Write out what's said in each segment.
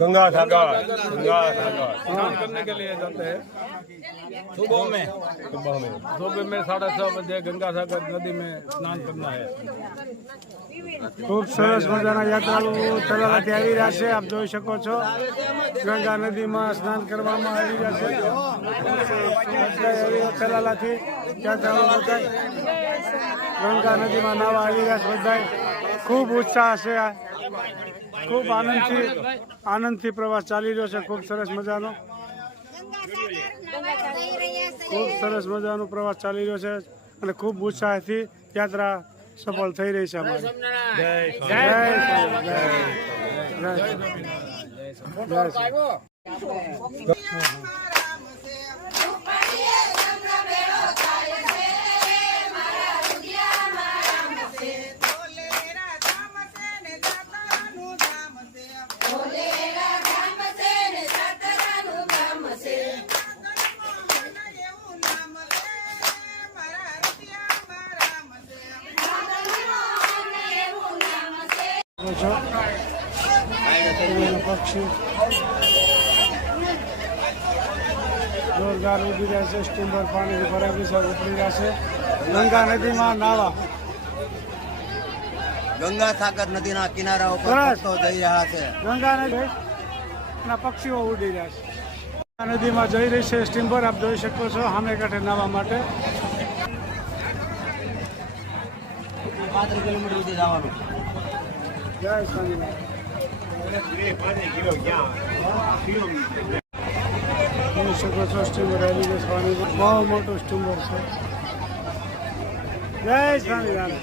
गंगा सागर स्नान करने के लिए जाते हैं सुबह में 6:30 बजे गंगा सागर नदी में स्नान करना है। खूब सरस मजाना यात्रालु तलालाथी આવી રહ્યા છે। આપ જોઈ શકો છો ગંગા નદીમાં સ્નાન કરવામાં આવી રહ્યા છે। તલાલાથી યાત્રાળુ બધા ગંગા નદીમાં નાવા આવી રહ્યા છે। બધા ખૂબ ઉત્સાહ છે, ખૂબ આનંદથી પ્રવાસ ચાલી રહ્યો છે। ખૂબ સરસ મજાનો પ્રવાસ ચાલી રહ્યો છે અને ખૂબ ઉત્સાહથી યાત્રા સફળ થઈ રહી છે અમારી। પક્ષી જોરદાર ઉડી રહ્યા છે। સ્ટીમર પાણીથી ભરાવી છે, ઉપડી રહ્યા છે ગંગા નદીમાં નાવા। ગંગા સાગર નદીના કિનારા ઉપર ભક્તો જઈ રહ્યા છે। ગંગા નદીના પક્ષીઓ ઉડી રહ્યા છે। ગંગા નદીમાં જઈ રહી છે સ્ટીમર, આપ જોઈ શકો છો સામે કાંઠે નાવા માટે। 35 કિલોમીટર સુધી જવાનું। જય સ્વામિનારાયણ। જોઈ શકો છો સ્ટીમર આવી ગયું સ્વામી, બહુ મોટું સ્ટીમર છે। જય સ્વામિનારાયણ।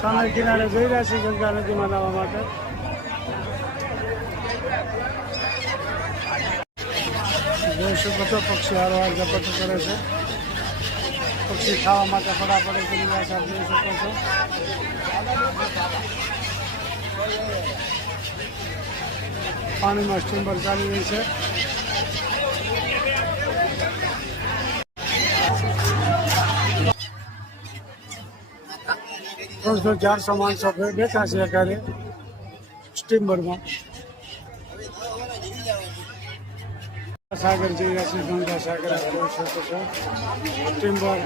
સામે કિનારે જઈ રહ્યા છે ગંગા નદીમાં નાવા માટે। જોઈ શકો છો પક્ષી હારવાર ઝપટ કરે છે। પક્ષી ખાવા માટે પડાપડી કરી રહ્યા છે, આપ જોઈ શકો છો। પાણીમાં સ્ટીમર ચાલી રહી છે। 300-400 માણસો બેઠા છે અત્યારે સ્ટીમરમાં। સાગર જઈ રહ્યા છે ગંગા સાગર, આપ જોઈ શકો છો। સ્ટીમર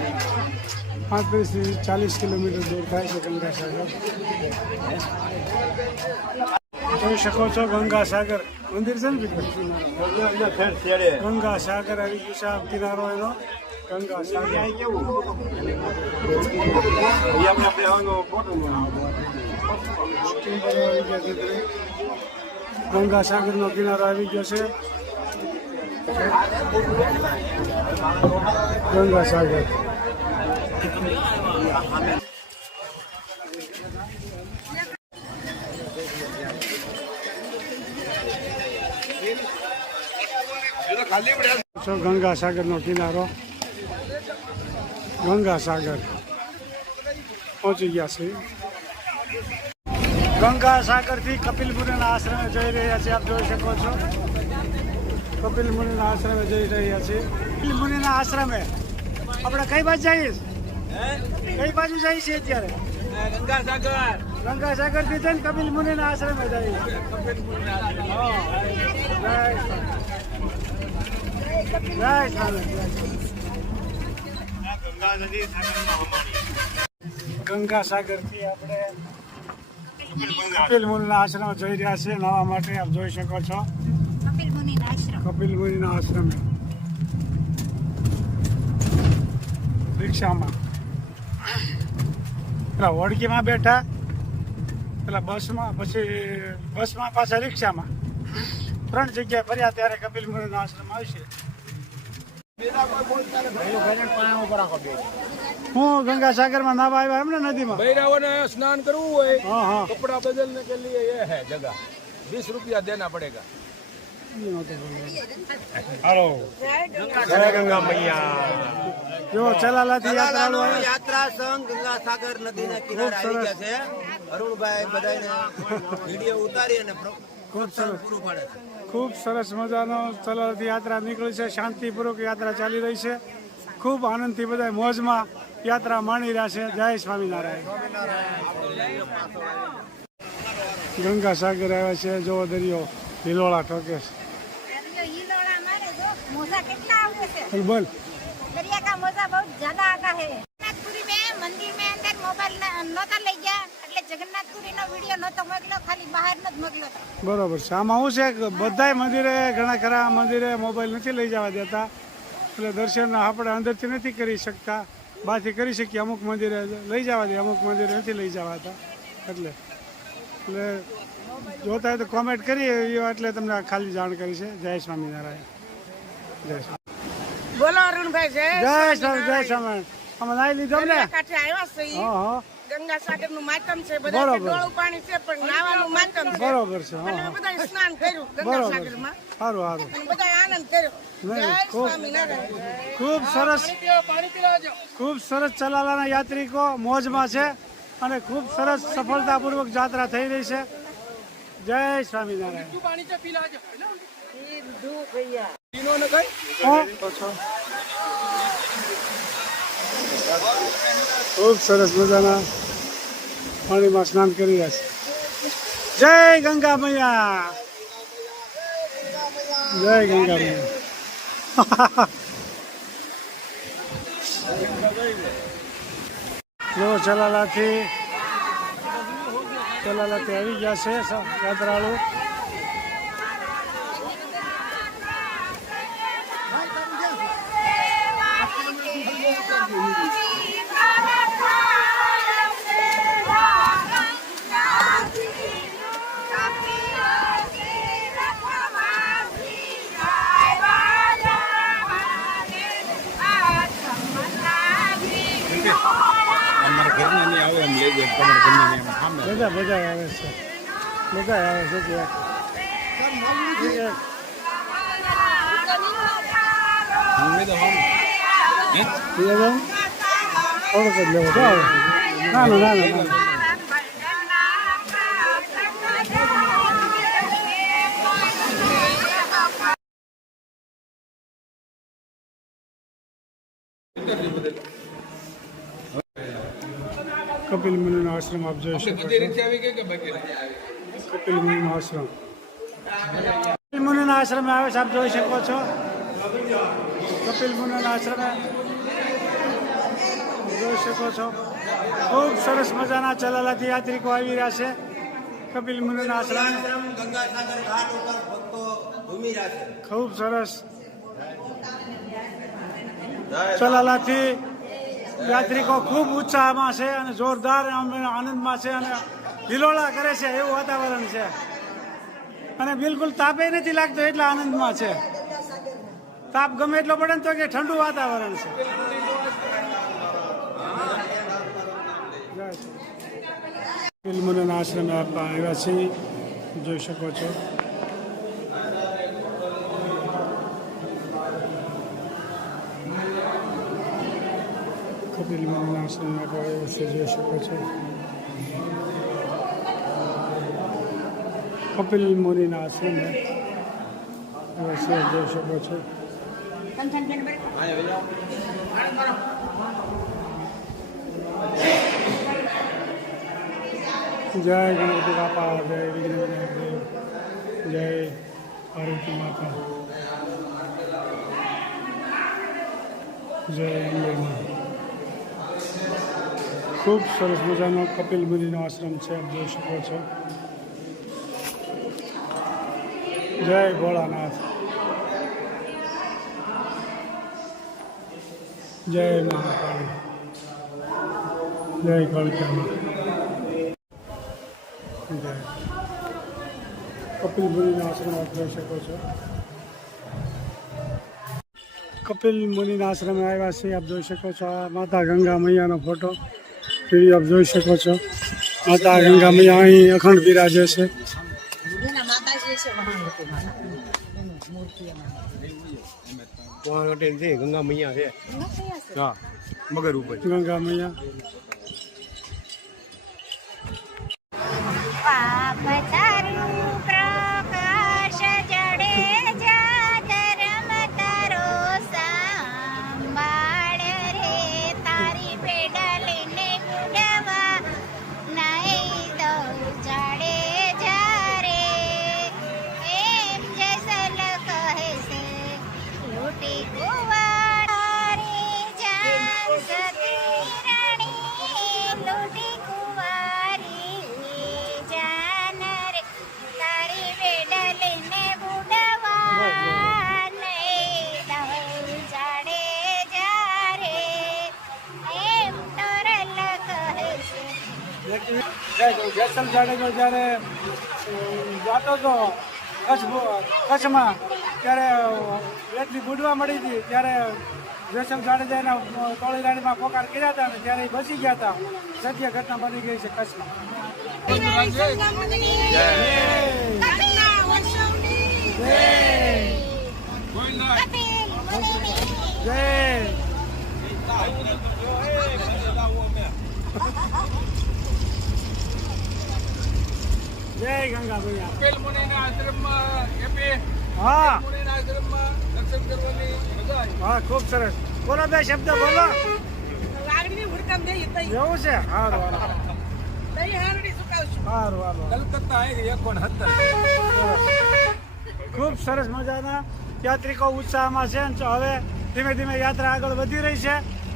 35થી 40 કિલોમીટર દૂર થાય છે ગંગા સાગર। જોઈ શકો છો ગંગા સાગર મંદિર છે ને, ગંગા સાગર આવી ગયું છે આ કિનારો એનો ગંગા સાગર। ગંગા સાગર નો કિનારો આવી ગયો છે ગંગા સાગર। ગંગા સાગર નો કિનારો, ગંગા સાગર પહોંચી ગયા છે। ગંગા સાગર થી કપિલ મુનિના આશ્રમે જઈ રહ્યા છે, આપ જોઈ શકો છો। કપિલ મુનિના આશ્રમે જઈ રહ્યા છે। કપિલ મુનિના આશ્રમે આપણે કઈ બાજુ જઈએ, કઈ બાજુ જઈએ છીએ અત્યારે? ગંગા સાગર થી જઈને કપિલ મુનિના આશ્રમે જઈએ। ગંગા સાગર થી આપણે કપિલ મુનિના આશ્રમ જઈ રહ્યા છે નાવા માટે, આપ જોઈ શકો છો। કપિલ મુનિના આશ્રમે રિક્ષામાં, પેલા હોડકીમાં બેઠા, પેલા બસમાં, પછી બસમાં પાછા રિક્ષામાં, 3 જગ્યાએ ફર્યા ત્યારે કપિલ મુનિનો આશ્રમ આવશે। હું ગંગા સાગરમાં નાવા આવ્યા એમ ને નદીમાં? बहिरावों ने स्नान करવું હોય, कपड़ा बदलने के लिए ये है जगह, 20 रुपया देना पड़ेगा। हेलो जय गंगा मैया। જો ચલાલાથી યાત્રા સંઘ ગંગા સાગર નદીના કિનારે આવી ગયા છે। અરુણભાઈ બધાને વિડીયો ઉતારી અને ખૂબ સરસ પૂરું પાડે છે। ખૂબ સરસ મજાનો ચલાલાથી યાત્રા નીકળી છે, શાંતિપૂર્વક યાત્રા ચાલી રહી છે। ખૂબ આનંદથી બધા મોજમાં યાત્રા માણી રહ્યા છે. જય સ્વામિનારાયણ. ગંગા સાગર આવ્યા છે. જો દરિયો હિલોળા ઠોકે છે. બોલ दरिया का मजा बहुत ज्यादा आता है. जगन्नाथपुरी में मंदिर में अंदर मोबाइल नહોતા લઈ ગયા એટલે જગન્નાથપુરી નો વિડિયો નહોતો મોકલ્યો, ખાલી બહાર નો જ મોકલ્યો. બરોબર છે. આમાં શું છે બધાય મંદિરે ઘણા ખરા મંદિરે મોબાઈલ નથી લઈ જવા દેતા, એટલે દર્શન આપણે અંદરથી નથી કરી શકતા, બહારથી કરી શકીએ. અમુક મંદિરે લઈ જવા દે, અમુક મંદિરે નથી લઈ જવાતા. એટલે જોતા હોય તો કોમેન્ટ કરીએ એટલે તમને ખાલી જાણ કરી છે. જય સ્વામિનારાયણ. જય સ્વામી. બોલો અરુણભાઈ જય જય સ્વામી. જય સ્વામી. અમે નાઈ લીધો ને. કાંઠે આવ્યા છે ઈ. હા ગંગા સાગર નું માતમ છે, બધા કે ડોળું પાણી છે પણ નાવાનું માતમ છે. બરોબર છે. અને અમે બધા સ્નાન કર્યું ગંગા સાગર માં, સારું સારું. અને બધા આનંદ કર્યો. જય સ્વામિનારાયણ. ખૂબ સરસ ચલાલાના યાત્રિકો મોજમાં છે અને ખૂબ સરસ સફળતાપૂર્વક યાત્રા થઈ રહી છે. જય સ્વામિનારાયણ. ખૂબ સરસ મજાના પાણીમાં સ્નાન કરી રહ્યા છે. જય ગંગા મૈયા. જય ગંગા મૈયા. જો ચલાલાથી આવી ગયા છે યાત્રાળુ. બધા આવે છે, બધા આવે છે. થોડુંક જ લેવો તો આવે. ના ના ના ના. કપિલ મુનિનો આશ્રમ આપ જોઈ શકો છો. કપિલ મુનિનો આશ્રમ. કપિલ મુનિના આશ્રમે આવે છે, આપ જોઈ શકો છો. કપિલ મુનિના આશ્રમે જોઈ શકો છો. ખૂબ સરસ મજાના ચલાલાથી યાત્રિકો આવી રહ્યા છે કપિલ મુનિના આશ્રમે. ગંગાસાગર ઘાટ ઉપર ભક્તો ઘૂમી રહ્યા છે. ખૂબ સરસ ચલાલાથી યાત્રિકો ખૂબ ઉત્સાહમાં છે અને જોરદાર આનંદમાં છે અને હિલોળા કરે છે એવું વાતાવરણ છે અને બિલકુલ તાપે નથી લાગતો એટલા આનંદમાં છે. તાપ ગમે એટલો પડે ને તો કે ઠંડુ વાતાવરણ છે. કપિલ મુનિના આશ્રમે આવ્યા છીએ, જોઈ શકો છો. કપિલ મુનિના આશ્રમે આવ્યા છે, જોઈ શકો છો. કપિલ મુનિના આશ્રમે આવ્યા છે, જોઈ શકો છો. જય ગણપતિ બાપા, જય વિઘ્ન વિનાયક દેવ, જય પાર્વતી માતા, જય અંબે મા. ખૂબ સરસ મજાનો કપિલ મુનિનો આશ્રમ છે, આપ જોઈ શકો છો. જય ભોળાનાથ, જય મહાકાળી, જય કાળકા. કપિલ મુનિના આશ્રમ આપ જોઈ શકો છો. કપિલ મુનિના આશ્રમે આવ્યા છે, આપ જોઈ શકો છો. આ માતા ગંગા મૈયાનો ફોટો આપ જોઈ શકો છો. માતા ગંગા મૈયા અહીં અખંડ બિરાજે છે. ગંગા મૈયા છે. હા, મગર ઉપર ગંગા મૈયા. તારી જેસલ જાડેજો જ્યારે જાતો હતો કચ્છમાં ત્યારે એટલી બુડવા મળી હતી ત્યારે જેસલ જાડેજાના ટોળી રાણીમાં પોકાર કર્યા હતા અને ત્યારે બચી ગયા હતા. સત્ય ઘટના બની ગઈ છે કચ્છમાં. જય જય ગંગા ભૈયા. કપિલ મુનિના આશ્રમમાં એપી હા મુનિના આશ્રમમાં દર્શન કરવાની મજા આવી. હા ખૂબ સરસ. બોલો બે શબ્દ બોલો. લાગણી હુડકામ જઈએ તઈ એવું છે. સારું તઈ હારડી સુકાવશું. સારું. કલકત્તા આવી 1:70. ખૂબ સરસ મજાના યાત્રિકો ઉત્સાહમાં છે અને હવે ધીમે ધીમે યાત્રા આગળ વધી રહી છે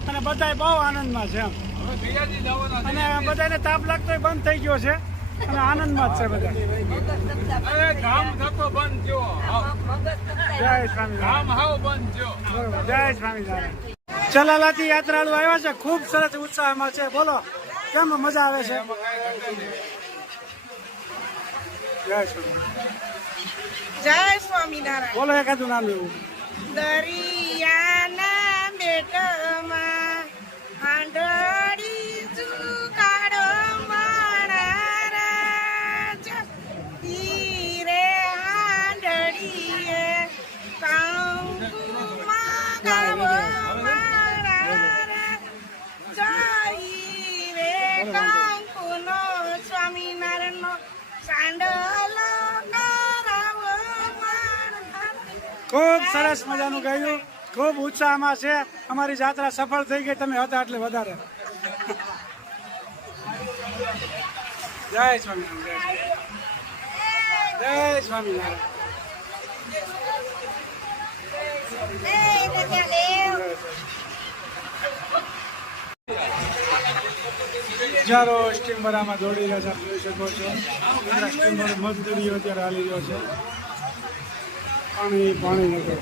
અને બધા બહુ આનંદમાં છે એમ. હવે ભૈયાજી જવાના છે. અને બધાને તાપ લાગતો બંધ થઈ ગયો છે અને આનંદમાં જ છે બધા. અરે ગામ થતો બંધ થયો. હાવ. જય સ્વામિનારાયણ. ગામ હાવ બંધ થયો. બરોબર. જય સ્વામિનારાયણ. ચલાલાથી યાત્રાળુ આવ્યા છે, ખૂબ સરસ ઉત્સાહમાં છે. બોલો કેમ મજા આવે છે? જય સ્વામિનારાયણ. જય સ્વામિનારાયણ. બોલો એકાદું નામ એવું. દરિયાના બેટમાં આંધળી ચુકાડો મારા રાજા તીરે આંધળીએ કાંકુમાં ગાવો મારા રાજા રે કાંકુનો સ્વામિનારાયણનો સાંડલો કરાવો મારા. ખૂબ સરસ મજાનું ગાયું. ખૂબ ઉત્સાહમાં છે. અમારી યાત્રા સફળ થઈ ગઈ. તમે હતા એટલે વધારે. જય સ્વામિનારાયણ. જય સ્વામિનારાયણ. હજારો સ્ટીમર આમાં દોડી રહ્યા છે. આપ જોઈ શકો છો. સ્ટીમર મજદૂરીઓ અત્યારે હાલી રહ્યો છે. પાણી નથી.